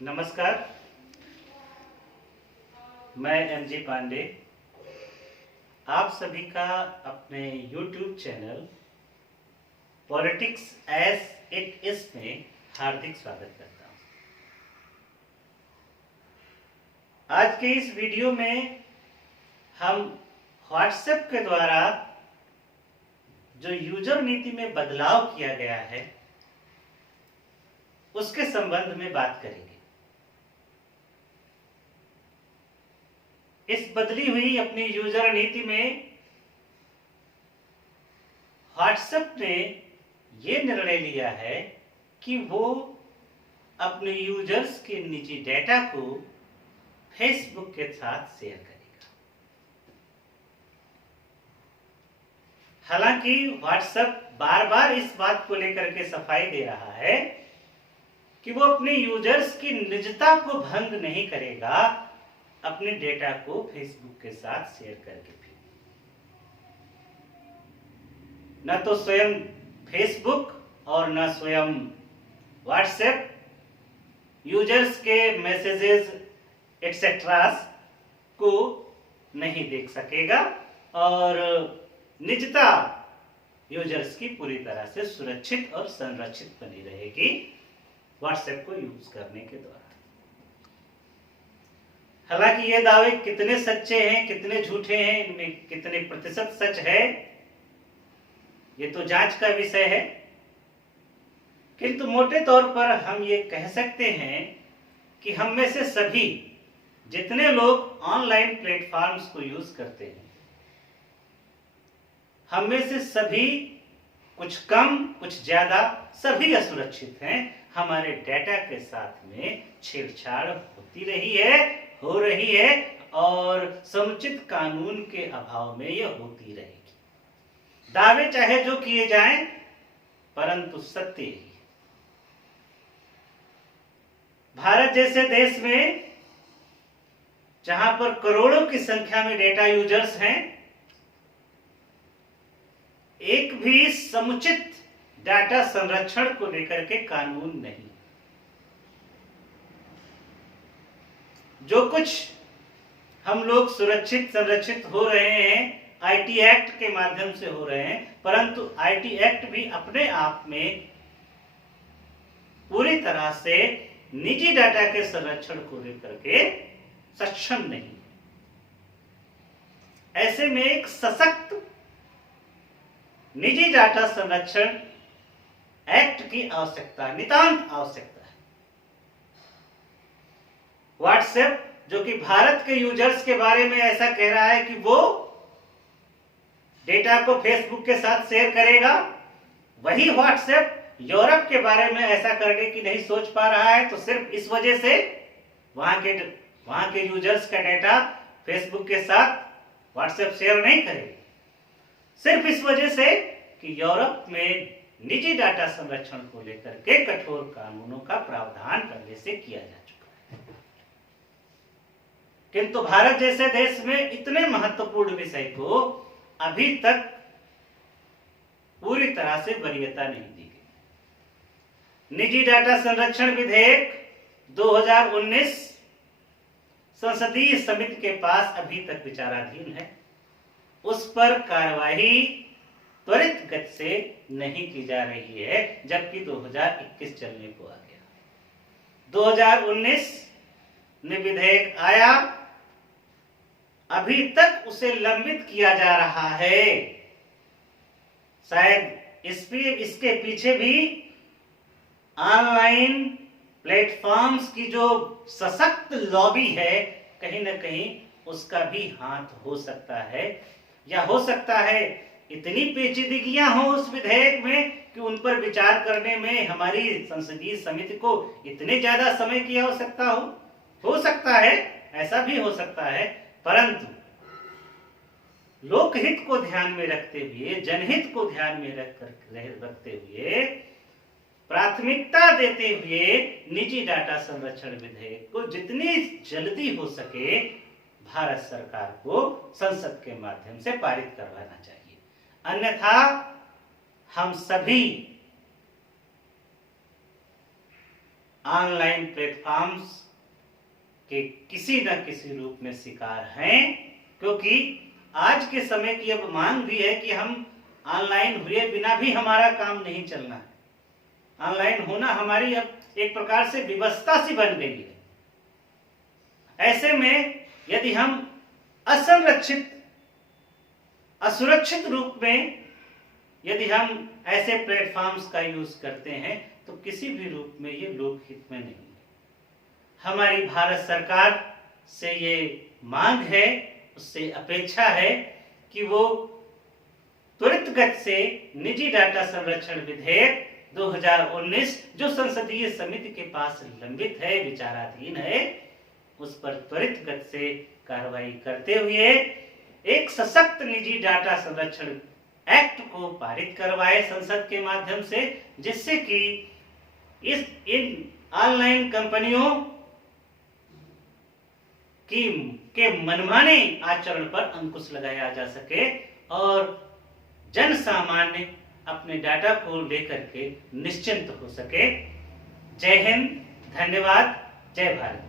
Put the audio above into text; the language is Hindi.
नमस्कार, मैं एमजी पांडे आप सभी का अपने YouTube channel politics as it is में हार्दिक स्वागत करता हूं। आज के इस वीडियो में हम व्हाट्सएप के द्वारा जो यूजर नीति में बदलाव किया गया है उसके संबंध में बात करेंगे। इस बदली हुई अपनी यूजर नीति में व्हाट्सएप ने ये निर्णय लिया है कि वो अपने यूजर्स के निजी डेटा को फेसबुक के साथ शेयर करेगा। हालांकि व्हाट्सएप बार बार इस बात को लेकर के सफाई दे रहा है कि वो अपने यूजर्स की निजता को भंग नहीं करेगा अपने डेटा को फेसबुक के साथ शेयर करके भी। न तो स्वयं फेसबुक और न स्वयं व्हाट्सएप यूजर्स के मैसेजेस एक्सेट्रास को नहीं देख सकेगा और निजता यूजर्स की पूरी तरह से सुरक्षित और संरक्षित बनी रहेगी व्हाट्सएप को यूज करने के द्वारा। हालांकि ये दावे कितने सच्चे हैं, कितने झूठे हैं, इनमें कितने प्रतिशत सच है, ये तो जांच का विषय है। किंतु मोटे तौर पर हम ये कह सकते हैं कि हम में से सभी जितने लोग ऑनलाइन प्लेटफॉर्म्स को यूज करते हैं, हम में से सभी कुछ कम कुछ ज्यादा सभी असुरक्षित हैं। हमारे डेटा के साथ में छेड़छाड़ होती रही है, हो रही है और समुचित कानून के अभाव में यह होती रहेगी। दावे चाहे जो किए जाएं, परंतु सत्य ही है। भारत जैसे देश में जहां पर करोड़ों की संख्या में डेटा यूजर्स हैं, एक भी समुचित डाटा संरक्षण को लेकर के कानून नहीं। जो कुछ हम लोग सुरक्षित संरक्षित हो रहे हैं आईटी एक्ट के माध्यम से हो रहे हैं, परंतु आईटी एक्ट भी अपने आप में पूरी तरह से निजी डाटा के संरक्षण को लेकर के सक्षम नहीं। ऐसे में एक सशक्त निजी डाटा संरक्षण एक्ट की आवश्यकता, नितांत आवश्यकता है। व्हाट्सएप जो कि भारत के यूजर्स के बारे में ऐसा कह रहा है कि वो डेटा को फेसबुक के साथ शेयर करेगा, वही व्हाट्सएप यूरोप के बारे में ऐसा करने की नहीं सोच पा रहा है, तो सिर्फ इस वजह से वहां के यूजर्स का डेटा फेसबुक के साथ व्हाट्सएप शेयर नहीं करेगा, सिर्फ इस वजह से कि यूरोप में निजी डाटा संरक्षण को लेकर के कठोर कानूनों का प्रावधान पहले से किया जा चुका है। किंतु भारत जैसे देश में इतने महत्वपूर्ण विषय को अभी तक पूरी तरह से वरीयता नहीं दी गई। निजी डाटा संरक्षण विधेयक 2019 संसदीय समिति के पास अभी तक विचाराधीन है। उस पर कार्यवाही त्वरित गति से नहीं की जा रही है, जबकि 2021 चलने को आ गया। 2019 में विधेयक आया, अभी तक उसे लंबित किया जा रहा है। शायद इसके पीछे भी ऑनलाइन प्लेटफॉर्म्स की जो सशक्त लॉबी है, कहीं ना कहीं उसका भी हाथ हो सकता है, या हो सकता है इतनी पेचीदगियां हो उस विधेयक में कि उन पर विचार करने में हमारी संसदीय समिति को इतने ज्यादा समय की आवश्यकता हो सकता है, ऐसा भी हो सकता है। परंतु लोकहित को ध्यान में रखते हुए, जनहित को ध्यान में रखते हुए, प्राथमिकता देते हुए निजी डाटा संरक्षण विधेयक को जितनी जल्दी हो सके भारत सरकार को संसद के माध्यम से पारित करवाना चाहिए। अन्यथा हम सभी ऑनलाइन प्लेटफॉर्म्स के किसी न किसी रूप में शिकार हैं, क्योंकि आज के समय की अब मांग भी है कि हम ऑनलाइन हुए बिना भी हमारा काम नहीं चलना है। ऑनलाइन होना हमारी अब एक प्रकार से व्यवस्था सी बन गई है। ऐसे में यदि हम असंरक्षित असुरक्षित रूप में यदि हम ऐसे प्लेटफॉर्म्स का यूज करते हैं तो किसी भी रूप में ये लोकहित में नहीं है। हमारी भारत सरकार से ये मांग है, उससे अपेक्षा है कि वो त्वरित गति से निजी डाटा संरक्षण विधेयक 2019 जो संसदीय समिति के पास लंबित है, विचाराधीन है, उस पर त्वरित गति से कार्रवाई करते हुए एक सशक्त निजी डाटा संरक्षण एक्ट को पारित करवाए संसद के माध्यम से, जिससे कि इन ऑनलाइन कंपनियों के मनमाने आचरण पर अंकुश लगाया जा सके और जन सामान्य अपने डाटा को लेकर के निश्चिंत हो सके। जय हिंद, धन्यवाद, जय भारत।